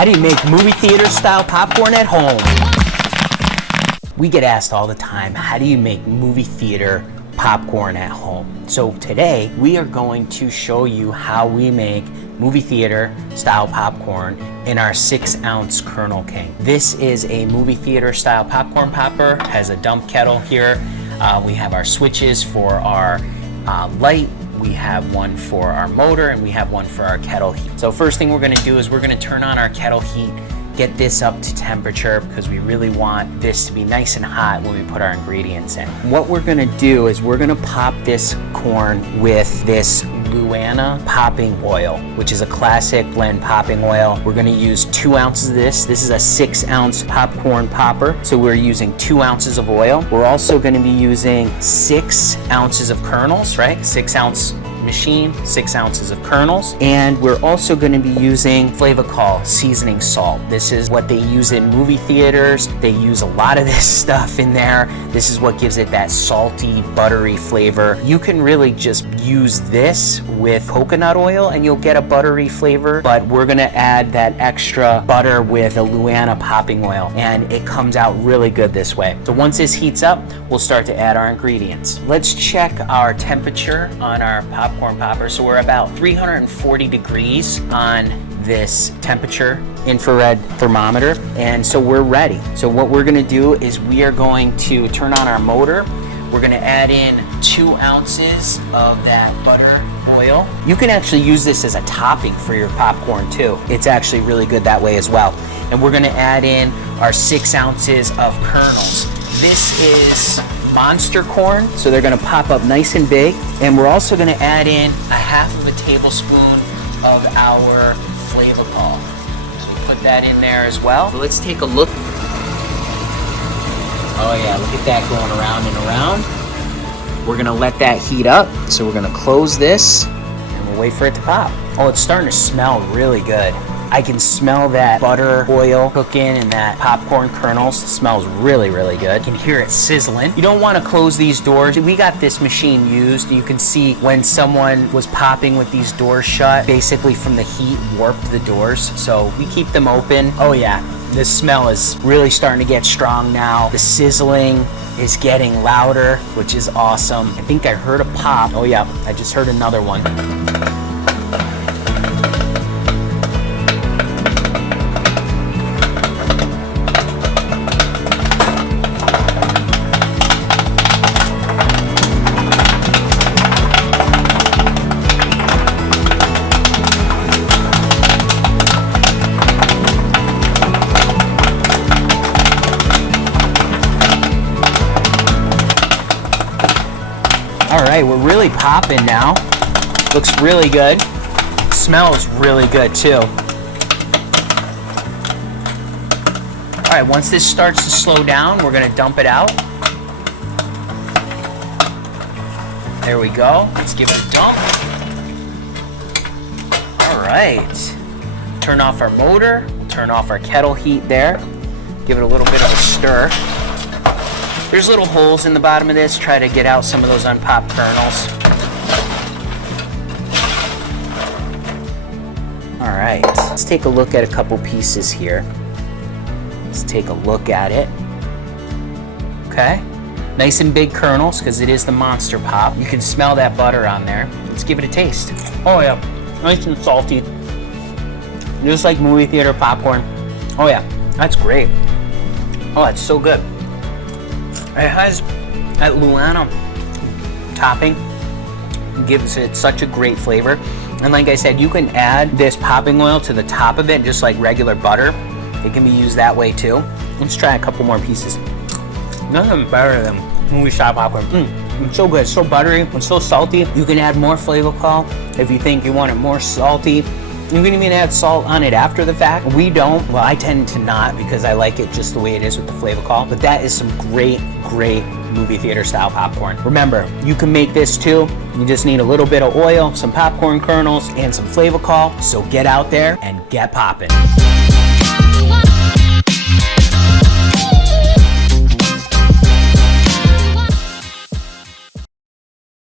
How do you make movie theater style popcorn at home? We get asked all the time, how do you make movie theater popcorn at home? So today we are going to show you how we make movie theater style popcorn in our 6-ounce Kernel King. This is a movie theater style popcorn popper, has a dump kettle here. We have our switches for our light, we have one for our motor, and we have one for our kettle heat. So first thing we're gonna do is we're gonna turn on our kettle heat, get this up to temperature because we really want this to be nice and hot when we put our ingredients in. What we're gonna do is we're gonna pop this corn with this Luana popping oil, which is a classic blend popping oil. We're gonna use 2 ounces of this. This is a 6-ounce popcorn popper, so we're using 2 ounces of oil. We're also gonna be using 6 ounces of kernels, right? 6-ounce machine, 6 ounces of kernels. And we're also going to be using Flavacol seasoning salt. This is what they use in movie theaters. They use a lot of this stuff in there. This is what gives it that salty, buttery flavor. You can really just use this with coconut oil and you'll get a buttery flavor, but we're going to add that extra butter with the Luana popping oil, and it comes out really good this way. So once this heats up, we'll start to add our ingredients. Let's check our temperature on our popcorn popper. So we're about 340 degrees on this temperature infrared thermometer, and so we're ready. So what we're going to do is we are going to turn on our motor. We're going to add in 2 ounces of that butter oil. You can actually use this as a topping for your popcorn too. It's actually really good that way as well. And we're going to add in our 6 ounces of kernels. This is monster corn, so they're going to pop up nice and big. And we're also going to add in a half of a tablespoon of our Flavacol. So put that in there as well. So let's take a look. Oh yeah, look at that going around and around. We're going to let that heat up. So we're going to close this and we'll wait for it to pop. Oh, it's starting to smell really good. I can smell that butter oil cooking and that popcorn kernels. It smells really, really good. You can hear it sizzling. You don't want to close these doors. We got this machine used. You can see when someone was popping with these doors shut, basically from the heat warped the doors. So we keep them open. Oh yeah, the smell is really starting to get strong now. The sizzling is getting louder, which is awesome. I think I heard a pop. Oh yeah, I just heard another one. All right, we're really popping now. Looks really good. Smells really good too. All right, once this starts to slow down, we're gonna dump it out. There we go. Let's give it a dump. All right. Turn off our motor. We'll turn off our kettle heat there. Give it a little bit of a stir. There's little holes in the bottom of this. Try to get out some of those unpopped kernels. All right, let's take a look at a couple pieces here. Let's take a look at it. Okay, nice and big kernels because it is the Monster Pop. You can smell that butter on there. Let's give it a taste. Oh yeah, nice and salty. Just like movie theater popcorn. Oh yeah, that's great. Oh, that's so good. It has that Luana topping, gives it such a great flavor. And like I said, you can add this popping oil to the top of it, just like regular butter. It can be used that way too. Let's try a couple more pieces. Nothing better than movie style popcorn. It's so good, it's so buttery, it's so salty. You can add more Flavacol if you think you want it more salty. You can even add salt on it after the fact. We don't. Well, I tend to not because I like it just the way it is with the Flavacol. But that is some great, great movie theater style popcorn. Remember, you can make this too. You just need a little bit of oil, some popcorn kernels, and some Flavacol. So get out there and get popping.